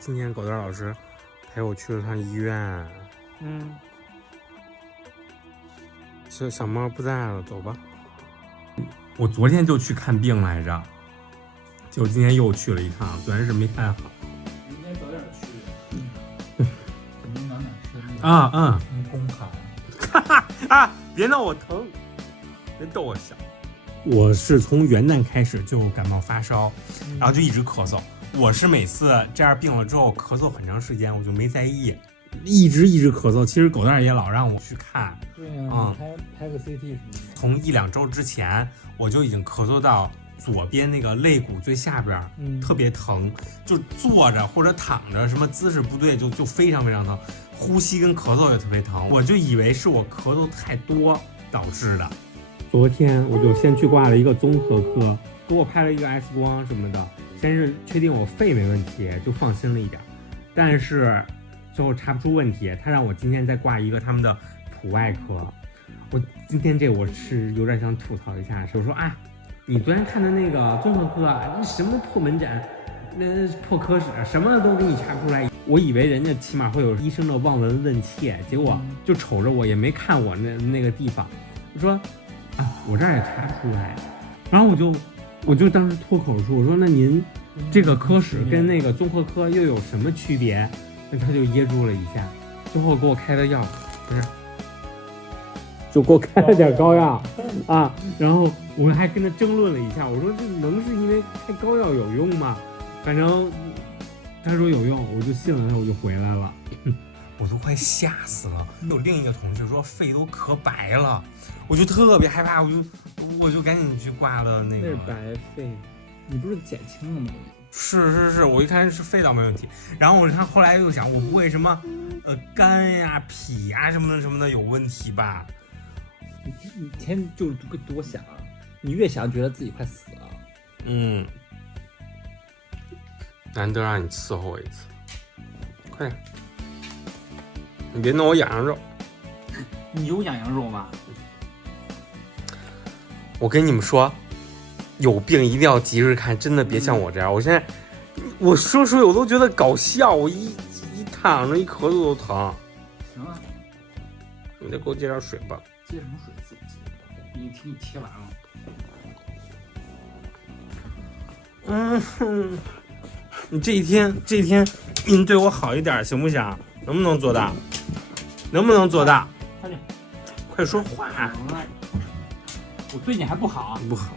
今天狗蛋老师陪我去了趟医院。小猫不在了，走吧。我昨天就去看病来着，结果今天又去了一趟，昨天是没看好。明天早点去。肯定暖身。公卡。哈哈啊！别闹我疼，别逗我笑。我是从元旦开始就感冒发烧，然后就一直咳嗽。我是每次这样病了之后咳嗽很长时间，我就没在意，一直咳嗽。其实狗蛋也老让我去看，对呀，拍个 CT 什么的。从1-2周之前我就已经咳嗽到左边那个肋骨最下边，特别疼，就坐着或者躺着什么姿势不对就非常疼，呼吸跟咳嗽也特别疼。我就以为是我咳嗽太多导致的。昨天我就先去挂了一个综合科，给我拍了一个 X 光什么的，先是确定我肺没问题，就放心了一点。但是最后查不出问题，他让我今天再挂一个他们的普外科。我今天我是有点想吐槽一下，我说啊，你昨天看的那个综合科啊，那什么破门诊，那破科室，什么都给你查不出来。我以为人家起码会有医生的望闻问切，结果就瞅着我也没看我那个地方。我说啊，我这儿也查不出来。然后我就当时脱口而出，我说那您这个科室跟那个综合科又有什么区别？那他就噎住了一下，最后给我开的药，不是，就给我开了点膏药啊。然后我还跟他争论了一下，我说这能是因为开膏药有用吗？反正他说有用，我就信了他，我就回来了。我都快吓死了。有另一个同事说肺都咳白了，我就特别害怕，我就赶紧去挂了那个。那是白肺，你不是减轻了吗？是，我一看是肺倒没问题，然后我看后来又想，我不会什么肝呀、脾呀什么的有问题吧？你天就多想，你越想觉得自己快死了。难得让你伺候我一次，快点，你别弄我痒痒肉。你有痒痒肉吗？我跟你们说，有病一定要及时看，真的别像我这样。我现在我说我都觉得搞笑，我一躺着一咳嗽都疼。行啊，你再给我接点水吧。接什么水？自己接。你贴完了。你这一天您对我好一点行不行？能不能做到？能不能做到？快点，快说话！我对你还不好？不好。